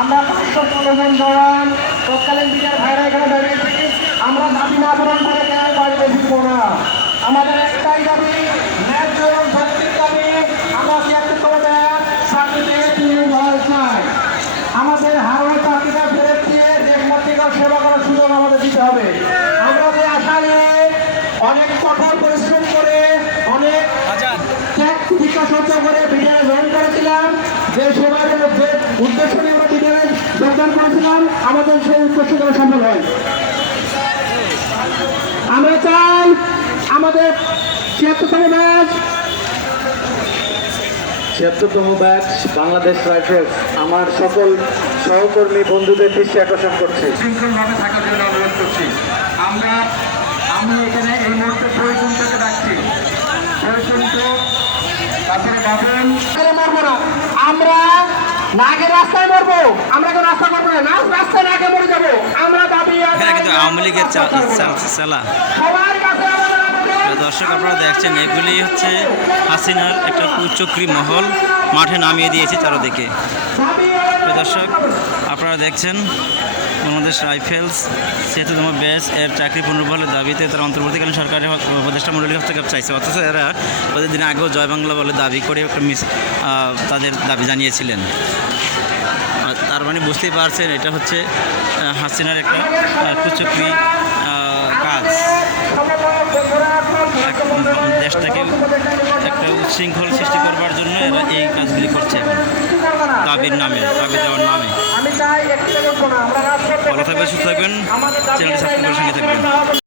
আমরা পাঁচশো ষোলো জন জওয়ান তৎকালীন বিজয় ভাইরা এখানে দাঁড়িয়েছি আমরা দাবি না পূরণ করে কেন বাড়িতে ফিরবো না? আমাদের একটাই দাবি ন্যায্য এবং সত্যির দাবি আমরা চাকরিতে চাই। আমাদের হারোয়া চাকরিটা ফেরত দিয়ে দেশমাতৃকার সেবা করার সুযোগ আমাদের দিতে হবে। আমরা যে আশা নিয়ে অনেক কঠোর পরিশ্রম করে অনেক ত্যাগ করে বিদ্যালয়ে জয়েন করেছিলাম যে সেবার উদ্দেশ্য নিয়ে যোগদান করেছিলাম আমাদের সেই উদ্দেশ্য করা সম্ভব হয় আমরা চাই আমাদের ছিয়াত্তরতম ব্যাচ ছিয়াত্তরতম ব্যাচ বাংলাদেশ রাইফেলস আমার সকল সহকর্মী বন্ধুদের দৃষ্টি আকর্ষণ করছে। শৃঙ্খলভাবে থাকার জন্য অনুরোধ করছি। আমরা আমি এখানে এই মুহূর্তে প্রয়োজনটাকে ডাকছি। প্রয়োজনকে তারপরে বাবুন মরবো না আমরা নাগে রাস্তায় মরবো। আমরা কেন রাস্তা করব না না রাস্তায় নাগে মরে যাব আমরা দাবি এখানে কিন্তু আওয়ামী লীগের চালা দর্শক, আপনারা দেখছেন, এগুলি হচ্ছে হাসিনার একটা কুচক্রি মহল। মাঠে নামিয়ে দিয়েছে চারোদিকে। দর্শক, আপনারা দেখছেন, বাংলাদেশ রাইফেলস সেহেতু তোমার ব্যাস, এর চাকরি পুনর্বহালের দাবিতে তারা অন্তর্বর্তীকালীন সরকারের উপদেষ্টা মন্ডলীর হস্তক্ষেপ চাইছে। অথচ এরা ওদের দিন আগেও জয় বাংলা বলে দাবি করে একটা মিস তাদের দাবি জানিয়েছিলেন। মানে বুঝতেই পারছেন এটা হচ্ছে হাসিনার একটা কুচক্রি কাজ। দেশটাকে একটা উচ্ছৃঙ্খল সৃষ্টি করবার জন্য এরা এই কাজগুলি করছে এখন। দাবির নামে দাবি দেওয়ার নামে। ভালো থাকবেন সুস্থ থাকবেন। চ্যানেলটি সাবস্ক্রাইব করে সঙ্গে থাকবেন।